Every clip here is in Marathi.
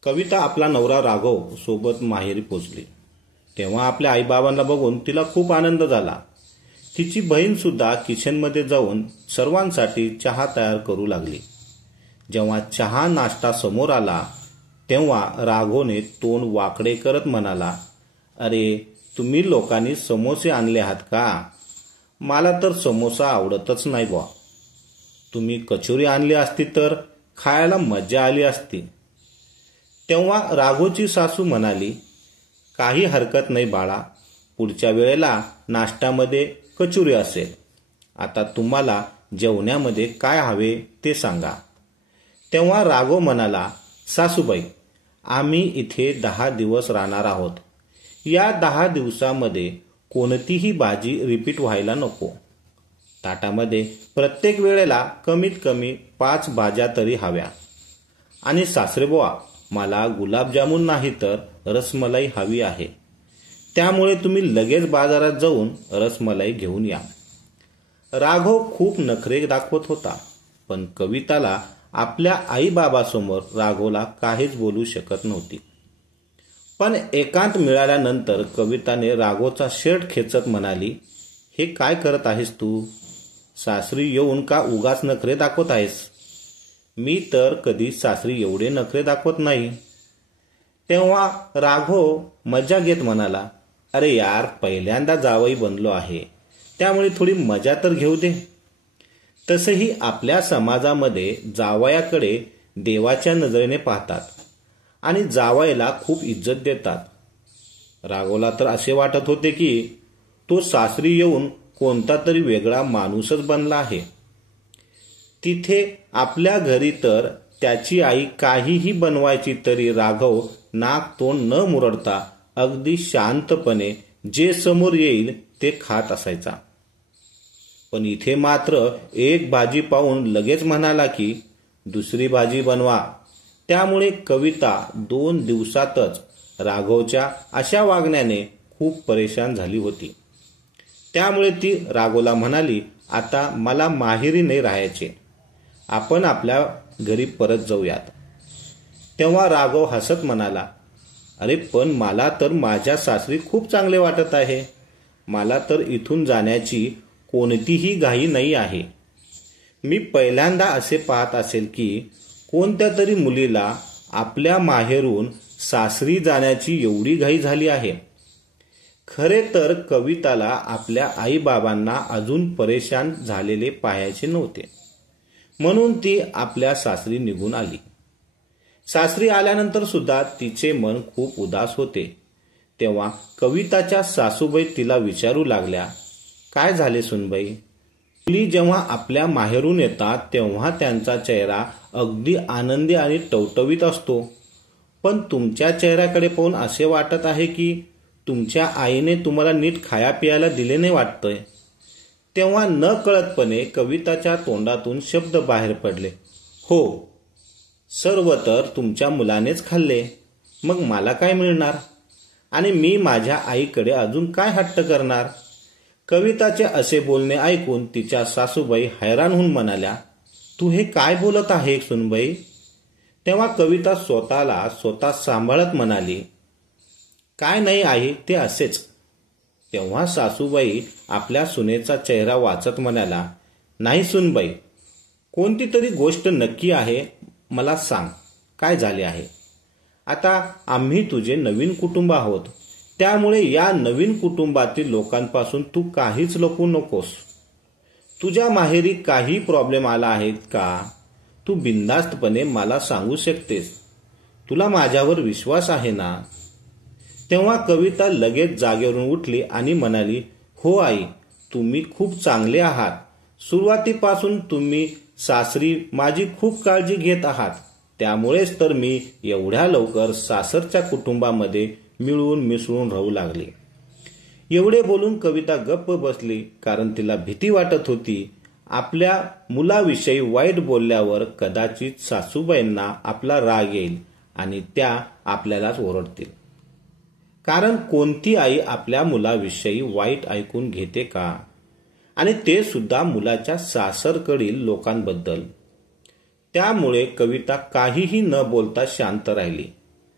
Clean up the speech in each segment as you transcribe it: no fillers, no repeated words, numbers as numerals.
कविता आपला नवरा राघव सोबत माहेरी पोचली तेव्हा आपल्या आईबाबांना बघून तिला खूप आनंद झाला. तिची बहीण सुद्धा किचनमध्ये जाऊन सर्वांसाठी चहा तयार करू लागली. जेव्हा चहा नाश्ता समोर आला तेव्हा राघवने तोंड वाकडे करत म्हणाला, अरे तुम्ही लोकांनी समोसे आणले आहात का? मला तर समोसा आवडतच नाही बुवा. तुम्ही कचोरी आणली असती तर खायला मजा आली असती. तेव्हा राघवची सासू म्हणाली, काही हरकत नाही बाळा, पुढच्या वेळेला नाश्त्यामध्ये कचोरी असेल. आता तुम्हाला जेवणामध्ये काय हवे ते सांगा. तेव्हा राघव म्हणाला, सासूबाई, आम्ही इथे 10 दिवस राहणार आहोत. या 10 दिवसामध्ये कोणतीही भाजी रिपीट व्हायला नको. ताटामध्ये प्रत्येक वेळेला कमीत कमी 5 भाज्या तरी हव्या. आणि सासरेबुवा, मला गुलाबजामुन नाही तर रसमलाई हवी आहे. त्यामुळे तुम्ही लगेच बाजारात जाऊन रसमलाई घेऊन या. राघव खूप नखरे दाखवत होता, पण कविताला आपल्या आईबाबासमोर राघवला काहीच बोलू शकत नव्हती. पण एकांत मिळाल्यानंतर कविताने राघवचा शर्ट खेचत म्हणाली, हे काय करत आहेस तू? सासरी येऊन का उगाच नखरे दाखवत आहेस? मी तर कधी सासरी एवढे नखरे दाखवत नाही. तेव्हा राघव मजा घेत म्हणाला, अरे यार, पहिल्यांदा जावई बनलो आहे, त्यामुळे थोडी मजा तर घेऊ दे. तसंही आपल्या समाजामध्ये जावयाकडे देवाच्या नजरेने पाहतात आणि जावयाला खूप इज्जत देतात. राघवला तर असे वाटत होते की तो सासरी येऊन कोणता तरी वेगळा माणूसच बनला आहे. तिथे आपल्या घरी तर त्याची आई काहीही बनवायची तरी राघव नाक तोंड न मुरडता अगदी शांतपणे जे समोर येईल ते खात असायचा. पण इथे मात्र एक भाजी पाहून लगेच म्हणाला की दुसरी भाजी बनवा. त्यामुळे कविता 2 दिवसातच राघवच्या अशा वागण्याने खूप परेशान झाली होती. त्यामुळे ती राघवला म्हणाली, आता मला माहेरी नाही राहायचे, आपण आपल्या घरी परत जाऊयात. तेव्हा राघव हसत म्हणाला, अरे पण मला तर माझ्या सासरी खूप चांगले वाटत आहे. मला तर इथून जाण्याची कोणतीही घाई नाही आहे. मी पहिल्यांदा असे पाहत असेल की कोणत्या तरी मुलीला आपल्या माहेरून सासरी जाण्याची एवढी घाई झाली आहे. खरे तर कविताला आपल्या आईबाबांना अजून परेशान झालेले पाहायचे नव्हते, म्हणून ती आपल्या सासरी निघून आली. सासरी आल्यानंतर सुद्धा तिचे मन खूप उदास होते. तेव्हा कविताच्या सासूबाई तिला विचारू लागल्या, काय झाले सुनबाई? मुली जेव्हा आपल्या माहेरून येतात तेव्हा त्यांचा चेहरा अगदी आनंदी आणि टवटवीत असतो, पण तुमच्या चेहऱ्याकडे पाहून असे वाटत आहे की तुमच्या आईने तुम्हाला नीट खाया पियाला दिले नाही वाटतंय. तेव्हा न कळतपणे कविताच्या तोंडातून शब्द बाहेर पडले, हो, सर्व तर तुमच्या मुलानेच खाल्ले, मग मला काय मिळणार? आणि मी माझ्या आईकडे अजून काय हट्ट करणार? कविताचे असे बोलणे ऐकून तिच्या सासूबाई हैराण होऊन म्हणाल्या, तू हे काय बोलत आहे सुनबाई? तेव्हा कविता स्वतःला स्वतः सांभाळत म्हणाली, काय नाही आहे ते असेच. तेव्हा सासूबाई आपल्या सुनेचा चेहरा वाचत म्हणाला, नाही सुनबाई, कोणती तरी गोष्ट नक्की आहे, मला सांग काय झाले आहे. आता आम्ही तुझे नवीन कुटुंब आहोत, त्यामुळे या नवीन कुटुंबातील लोकांपासून तू काहीच लपवू नकोस. तुझ्या माहेरी काही प्रॉब्लेम आला आहे का? तू बिनधास्तपणे मला सांगू शकतेस. तुला माझ्यावर विश्वास आहे ना? तेव्हा कविता लगेच जागेवरून उठली आणि म्हणाली, हो आई, तुम्ही खूप चांगले आहात. सुरुवातीपासून तुम्ही सासरी माझी खूप काळजी घेत आहात, त्यामुळेच तर मी एवढ्या लवकर सासरच्या कुटुंबामध्ये मिळून मिसळून राहू लागले. एवढे बोलून कविता गप्प बसली, कारण तिला भीती वाटत होती आपल्या मुलाविषयी वाईट बोलल्यावर कदाचित सासूबाईंना आपला राग येईल आणि त्या आपल्यालाच ओरडतील. कारण कोणती आई आपल्या मुलाविषयी वाईट ऐकून घेते का? आणि ते सुद्धा मुलाच्या सासरकडील लोकांबद्दल. त्यामुळे कविता काहीही न बोलता शांत राहिली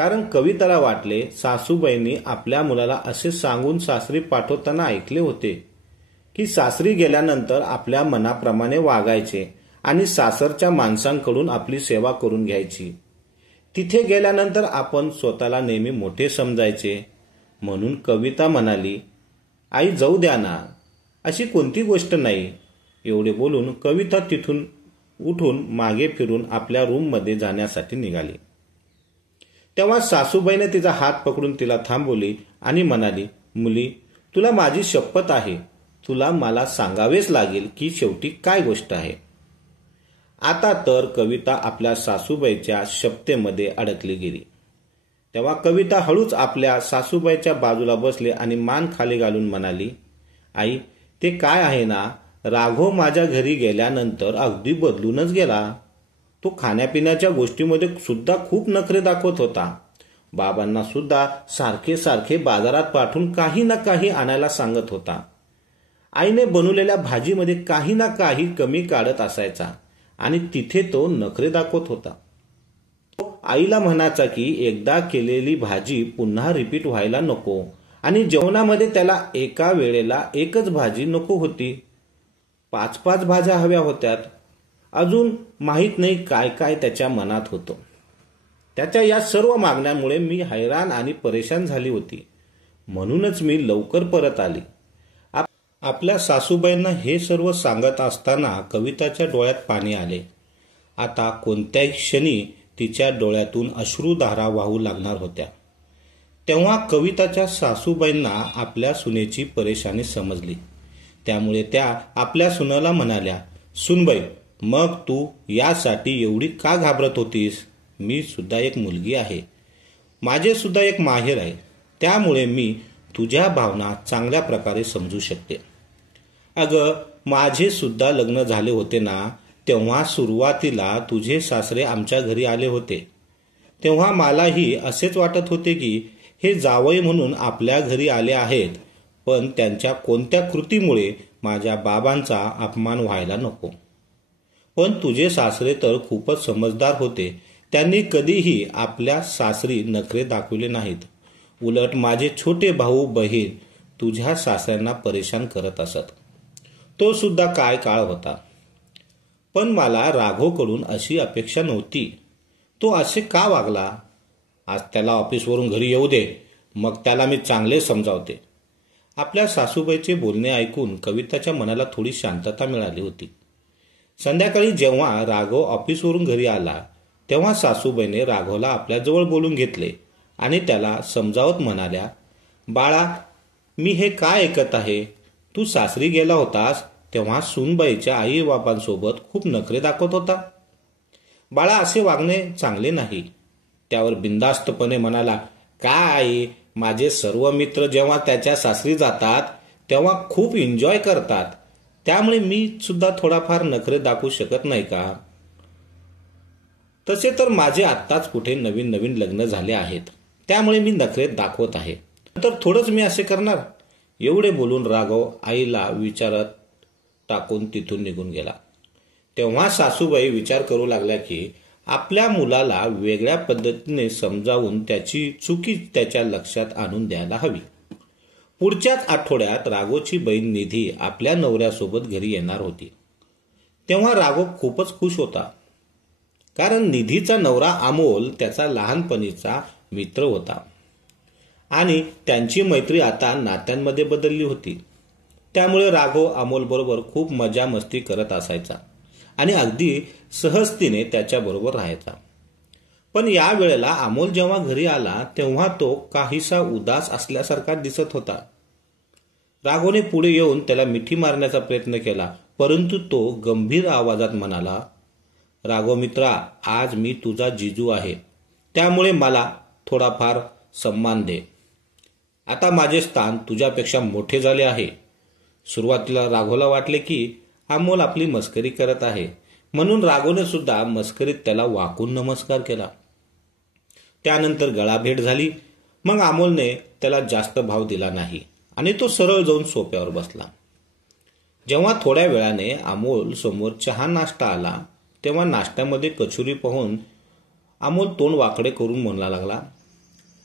कारण कविताला वाटले सासूबाईंनी आपल्या मुलाला असे सांगून सासरी पाठवताना ऐकले होते की सासरी गेल्यानंतर आपल्या मनाप्रमाणे वागायचे आणि सासरच्या माणसांकडून आपली सेवा करून घ्यायची. तिथे गेल्यानंतर आपण स्वतःला नेहमी मोठे समजायचे. म्हणून कविता म्हणाली, आई जाऊ द्या ना, अशी कोणती गोष्ट नाही. एवढे बोलून कविता तिथून उठून मागे फिरून आपल्या रूममध्ये जाण्यासाठी निघाली. तेव्हा सासूबाईने तिचा हात पकडून तिला थांबवली आणि म्हणाली, मुली, तुला माझी शपथ आहे, तुला मला सांगावेच लागेल की शेवटी काय गोष्ट आहे. आता तर कविता आपल्या सासूबाईच्या शपथेमध्ये अडकली गेली. तेव्हा कविता हळूच आपल्या सासूबाईच्या बाजूला बसली आणि मान खाली घालून म्हणाली, आई, ते काय आहे ना, राघव माझ्या घरी गेल्यानंतर अगदी बदलूनच गेला. तो खाण्यापिण्याच्या गोष्टीमध्ये सुद्धा खूप नखरे दाखवत होता. बाबांना सुद्धा सारखे सारखे बाजारात पाठवून काही ना काही आणायला सांगत होता. आईने बनवलेल्या भाजीमध्ये काही ना काही कमी काढत असायचा आणि तिथे तो नखरे दाखवत होता. आईला म्हणायचा की एकदा केलेली भाजी पुन्हा रिपीट व्हायला नको आणि जेवणामध्ये त्याला एका वेळेला एकच भाजी नको होती, 5-5 भाज्या हव्या होत्यात. अजून माहीत नाही काय काय त्याच्या मनात होतं. त्याच्या या सर्व मागण्यांमुळे मी हैराण आणि परेशान झाली होती. म्हणूनच मी लवकर परत आली. आपल्या सासूबाईंना हे सर्व सांगत असताना कविताच्या डोळ्यात पाणी आले. आता कोणत्याही क्षणी तिच्या डोळ्यातून अश्रुधारा वाहू लागणार होत्या. तेव्हा कविताच्या सासूबाईंना आपल्या सुनेची परेशानी समजली. त्यामुळे त्या आपल्या सुनेला म्हणाल्या, सुनबाई, मग तू यासाठी एवढी का घाबरत होतीस? मी सुद्धा एक मुलगी आहे, माझे सुद्धा एक माहेर आहे, त्यामुळे मी तुझ्या भावना चांगल्या प्रकारे समजू शकते. अगं, माझे सुद्धा लग्न झाले होते ना, तेव्हा सुरुवातीला तुझे सासरे आमच्या घरी आले होते. तेव्हा मलाही असेच वाटत होते की हे जावई म्हणून आपल्या घरी आले आहेत, पण त्यांच्या कोणत्या कृतीमुळे माझ्या बाबांचा अपमान व्हायला नको. पण तुझे सासरे तर खूपच समजदार होते. त्यांनी कधीही आपल्या सासरी नखरे दाखवले नाहीत. उलट माझे छोटे भाऊ बहीण तुझ्या सासऱ्यांना परेशान करत असत. तो सुद्धा काय काळ होता. पण मला राघवकडून अशी अपेक्षा नव्हती. तो असे का वागला? आज त्याला ऑफिसवरून घरी येऊ दे, मग त्याला मी चांगले समजावते. आपल्या सासूबाईचे बोलणे ऐकून कविताच्या मनाला थोडी शांतता मिळाली होती. संध्याकाळी जेव्हा राघव ऑफिसवरून घरी आला तेव्हा सासूबाईने राघवला आपल्या जवळ बोलून घेतले आणि त्याला समजावत म्हणाल्या, बाळा, मी हे काय ऐकत आहे? तू सासरी गेला होतास तेव्हा सूनबाईच्या आई बाबांसोबत खूप नखरे दाखवत होता. बाळा, असे वागणे चांगले नाही. त्यावर बिनधास्तपणे म्हणाला, काय आई, माझे सर्व मित्र जेव्हा त्याच्या सासरी जातात तेव्हा खूप एन्जॉय करतात, त्यामुळे मी सुद्धा थोडाफार नखरे दाखवू शकत नाही का? तसे तर माझे आत्ताच कुठे नवीन नवीन लग्न झाले आहेत, त्यामुळे मी नखरे दाखवत आहे, तर थोडंच मी असे करणार. एवढे बोलून राघव आईला विचारात टाकून तिथून निघून गेला. तेव्हा सासूबाई विचार करू लागल्या की आपल्या मुलाला वेगळ्या पद्धतीने समजावून त्याची चुकी त्याच्या लक्षात आणून द्यायला हवी. पुढच्याच आठवड्यात राघवची बहीण निधी आपल्या नवऱ्यासोबत घरी येणार होती. तेव्हा राघव खूपच खुश होता, कारण निधीचा नवरा अमोल त्याचा लहानपणीचा मित्र होता आणि त्यांची मैत्री आता नात्यांमध्ये बदलली होती. त्यामुळे राघव अमोल बरोबर खूप मजा मस्ती करत असायचा आणि अगदी सहजतेने त्याच्याबरोबर राहायचा. पण या वेळेला अमोल जेव्हा घरी आला तेव्हा तो काहीसा उदास असल्यासारखा दिसत होता. राघवने पुढे येऊन त्याला मिठी मारण्याचा प्रयत्न केला, परंतु तो गंभीर आवाजात म्हणाला, राघव मित्रा, आज मी तुझा जिजू आहे, त्यामुळे मला थोडाफार सन्मान दे. आता माझे स्थान तुझ्यापेक्षा मोठे झाले आहे. सुरुवातीला राघवला वाटले की अमोल आपली मस्करी करत आहे, म्हणून राघवने सुद्धा मस्करीत त्याला वाकून नमस्कार केला. त्यानंतर गळाभेट झाली. मग अमोलने त्याला जास्त भाव दिला नाही आणि तो सरळ जाऊन सोफ्यावर बसला. जेव्हा थोड्या वेळाने अमोल समोर चहा नाश्ता आला तेव्हा नाश्त्यामध्ये कचोरी पाहून अमोल तोंड वाकडे करून म्हणू लागला,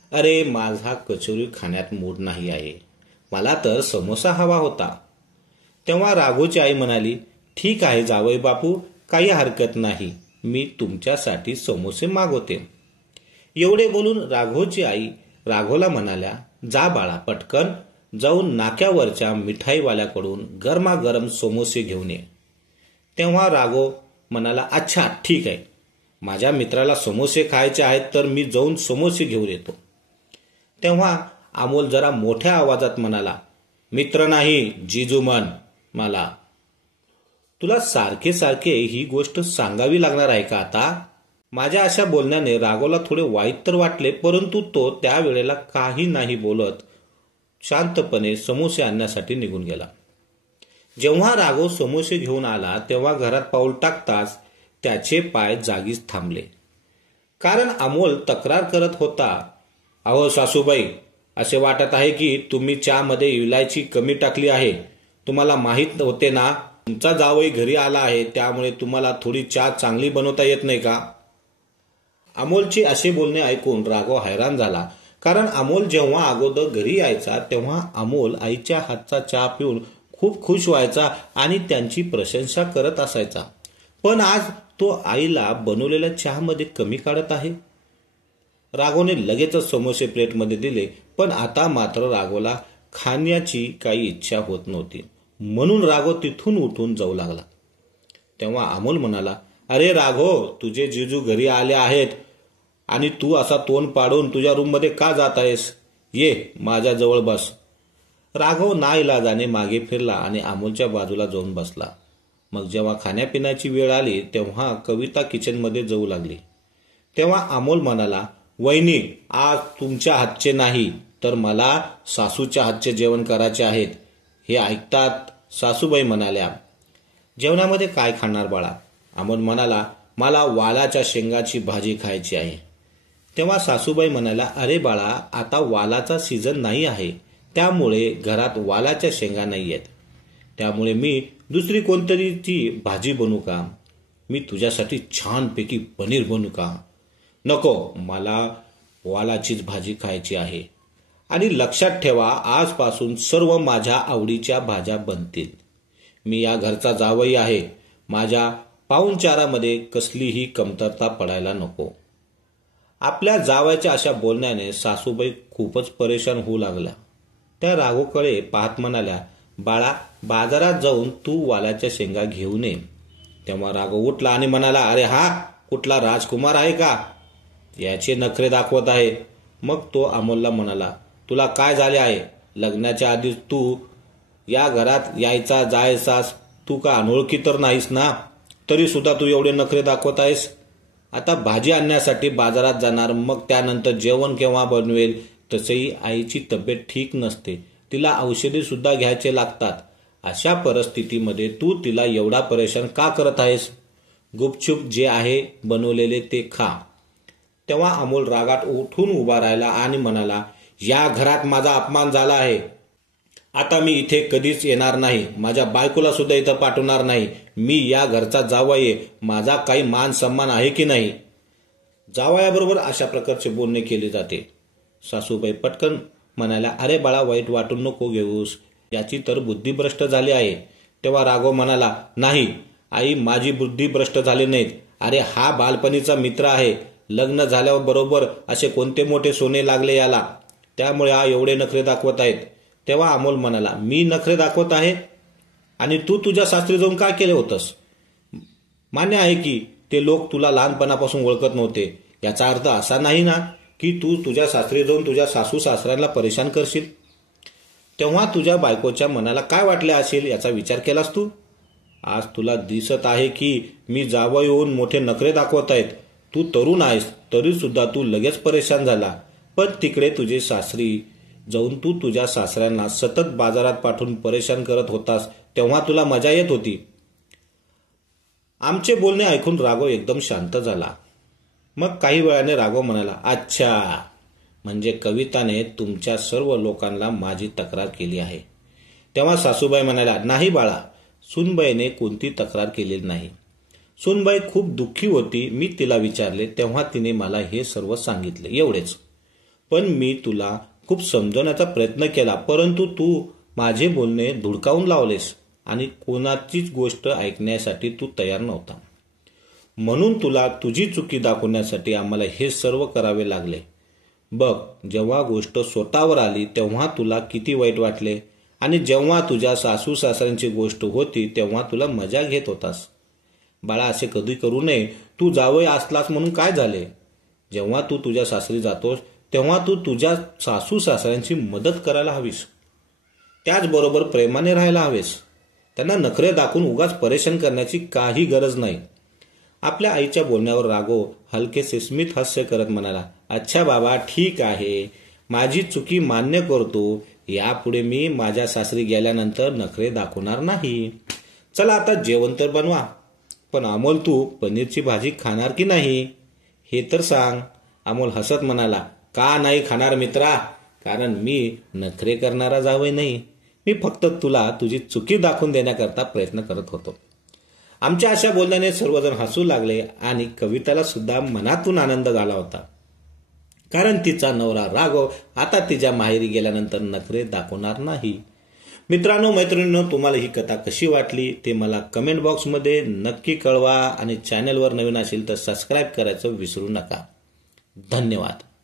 अरे माझा कचोरी खाण्यात मूड नाही आहे, मला तर समोसा हवा होता. तेव्हा राघोची आई म्हणाली, ठीक आहे जावई बापू, काही हरकत नाही, मी तुमच्यासाठी समोसे मागवते. एवढे बोलून राघोची आई राघोला म्हणाल्या, जा बाळा, पटकन जाऊन नाक्यावरच्या मिठाईवाल्याकडून गरमागरम समोसे घेऊन ये. तेव्हा राघव म्हणाला, अच्छा ठीक आहे, माझ्या मित्राला समोसे खायचे आहेत तर मी जाऊन समोसे घेऊन येतो. तेव्हा अमोल जरा मोठ्या आवाजात म्हणाला, मित्र नाही जिजू म्हण मला. तुला सारखे सारखे ही गोष्ट सांगावी लागणार आहे का आता? माझ्या अशा बोलण्याने राघवला थोडे वाईट तर वाटले, परंतु तो त्यावेळेला काही नाही बोलत शांतपणे समोसे आणण्यासाठी निघून गेला. जेव्हा राघव समोसे घेऊन आला तेव्हा घरात पाऊल टाकताच त्याचे पाय जागीच थांबले. कारण अमोल तक्रार करत होता, अहो सासूबाई, असे वाटत आहे की तुम्ही चहामध्ये इलायची कमी टाकली आहे. तुम्हाला माहीत होते ना, तुमचा जावई घरी आला आहे, त्यामुळे तुम्हाला थोडी चहा चांगली बनवता येत नाही का? अमोलचे असे बोलणे ऐकून राघव हैराण झाला. कारण अमोल जेव्हा अगोदर घरी यायचा तेव्हा अमोल आईच्या हातचा चहा पिऊन खूप खुश व्हायचा आणि त्यांची प्रशंसा करत असायचा. पण आज तो आईला बनवलेल्या चहामध्ये कमी काढत आहे. राघवने लगेचच समोसे प्लेटमध्ये दिले, पण आता मात्र राघवला खाण्याची काही इच्छा होत नव्हती. म्हणून राघव तिथून उठून जाऊ लागला. तेव्हा अमोल म्हणाला, अरे राघव, तुझे जिजू घरी आले आहेत आणि तू असा तोंड पाडून तुझ्या रूममध्ये का जात आहेस? ये माझ्या जवळ बस. राघव नाईलाजाने मागे फिरला आणि अमोलच्या बाजूला जाऊन बसला. मग जेव्हा खाण्यापिण्याची वेळ आली तेव्हा कविता किचनमध्ये जाऊ लागली. तेव्हा अमोल म्हणाला, वहिनी, आज तुमच्या हातचे नाही तर मला सासूच्या हातचे जेवण करायचे आहेत. हे ऐकतात सासूबाई म्हणाल्या, जेवणामध्ये काय खाणार बाळा? अमोल म्हणाला, मला वालाच्या शेंगाची भाजी खायची आहे. तेव्हा सासूबाई म्हणाल्या, अरे बाळा, आता वालाचा सीझन नाही आहे, त्यामुळे घरात वालाच्या शेंगा नाही आहेत. त्यामुळे मी दुसरी कोणतरी ती भाजी बनवू का? मी तुझ्यासाठी छानपैकी पनीर बनवू का? नको, मला वालाचीच भाजी खायची आहे. आणि लक्षात ठेवा, आजपासून सर्व माझ्या आवडीच्या भाज्या बनतील. मी या घरचा जावई आहे. माझ्या पाहुणचारामध्ये कसलीही कमतरता पडायला नको. आपल्या जावयाच्या अशा बोलण्याने सासूबाई खूपच परेशान होऊ लागल्या. त्या राघवकडे पाहत म्हणाल्या, बाळा, बाजारात जाऊन तू वालाच्या शेंगा घेऊन ये. तेव्हा राघव उठला आणि म्हणाला, अरे हा कुठला राजकुमार आहे का? याचे नखरे दाखवत आहे. मग तो अमोलला म्हणाला, तुला काय झाले आहे? लग्नाच्या आधीच तू या घरात यायचा जायचास, तू का अनोळखी तर नाहीस ना? तरी सुद्धा तू एवढे नखरे दाखवत आहेस. आता भाजी आणण्यासाठी बाजारात जाणार, मग त्यानंतर जेवण केव्हा बनवेल? तसंही आईची तब्येत ठीक नसते, तिला औषधे सुद्धा घ्यायचे लागतात. अशा परिस्थितीमध्ये तू तिला एवढा परेशान का करत आहेस? गुपचूप जे आहे बनवलेले ते खा. तेव्हा अमोल रागात उठून उभा राहिला आणि म्हणाला, या घरात माझा अपमान झाला आहे. आता मी इथे कधीच येणार नाही. माझ्या बायकोला सुद्धा इथं पाठवणार नाही. मी या घरचा जावई आहे. माझा काही मान सन्मान आहे की नाही? जावयाबरोबर अशा प्रकारचे बोलणे केले जाते. सासूबाई पटकन म्हणाल्या, अरे बाळा, वाईट वाटून नको घेऊस, याची तर बुद्धी भ्रष्ट झाली आहे. तेव्हा राघव म्हणाला, नाही आई, माझी बुद्धी भ्रष्ट झाली नाहीत. अरे हा बालपणीचा मित्र आहे. लग्न झाल्यावर बरोबर असे कोणते मोठे सोने लागले याला, त्यामुळे हा एवढे नखरे दाखवत आहेत. तेव्हा अमोल म्हणाला, मी नखरे दाखवत आहे? आणि तू तुझ्या सासरी जाऊन काय केले होतंस? मान्य आहे की ते लोक तुला लहानपणापासून ओळखत नव्हते. याचा अर्थ असा नाही ना की तू तुझ्या सासरी जाऊन तुझ्या सासू सासऱ्यांना परेशान करशील. तेव्हा तुझ्या बायकोच्या मनाला काय वाटले असेल याचा विचार केलास तू? आज तुला दिसत आहे की मी जावई होऊन मोठे नखरे दाखवत आहेत. तू तरुण आहेस तरी सुद्धा तू लगेच परेशान झाला. पण तिकडे तुझे सासरी जाऊन तू तुझ्या सासऱ्यांना सतत बाजारात पाठवून परेशान करत होतास, तेव्हा तुला मजा येत होती. आमचे बोलणे ऐकून राघव एकदम शांत झाला. मग काही वेळाने राघव म्हणाला, अच्छा, म्हणजे कविताने तुमच्या सर्व लोकांना माझी तक्रार केली आहे. तेव्हा सासूबाई म्हणाल्या, नाही बाळा, सूनबाईने कोणती तक्रार केलेली नाही. सूनबाई खूप दुःखी होती. मी तिला विचारले तेव्हा तिने मला हे सर्व सांगितले, एवढेच. पण मी तुला खूप समजवण्याचा प्रयत्न केला, परंतु तू माझे बोलणे धुडकावून लावलेस आणि कोणाचीच गोष्ट ऐकण्यासाठी तू तयार नव्हता. म्हणून तुला तुझी चुकी दाखवण्यासाठी आम्हाला हे सर्व करावे लागले. बघ, जेव्हा गोष्ट स्वतःवर आली तेव्हा तुला किती वाईट वाटले आणि जेव्हा तुझ्या सासू सासऱ्यांची गोष्ट होती तेव्हा तुला मजा घेत होतास. बाळा, असे कधी करू नये. तू जावई असलास म्हणून काय झाले? जेव्हा तू तुझ्या सासरी जातोस तेव्हा तू तुझ्या सासू सासऱ्यांची मदत करायला हवीस. त्याचबरोबर प्रेमाने राहायला हवेस. त्यांना नखरे दाखवून उगाच परेशान करण्याची काही गरज नाही. आपल्या आईच्या बोलण्यावर राघव हलकेसे स्मित हास्य करत म्हणाला, अच्छा बाबा, ठीक आहे, माझी चुकी मान्य करतो. यापुढे मी माझ्या सासरी गेल्यानंतर नखरे दाखवणार नाही. चला आता जेवण तर बनवा. पण अमोल, तू पनीरची भाजी खाणार की नाही हे तर सांग. अमोल हसत म्हणाला, का नाही खाणार मित्रा? कारण मी नखरे करणारा जावई नाही. मी फक्त तुला तुझी चुकी दाखवून देण्याकरता प्रयत्न करत होतो. आमच्या अशा बोलण्याने सर्वजण हसू लागले आणि कविताला सुद्धा मनातून आनंद झाला होता. कारण तिचा नवरा राघव आता तिच्या माहेरी गेल्यानंतर नखरे दाखवणार नाही. मित्रांनो, मैत्रिणींनो, तुम्हाला ही कथा कशी वाटली ते मला कमेंट बॉक्समध्ये नक्की कळवा आणि चॅनलवर नवीन असेल तर सबस्क्राईब करायचं विसरू नका. धन्यवाद.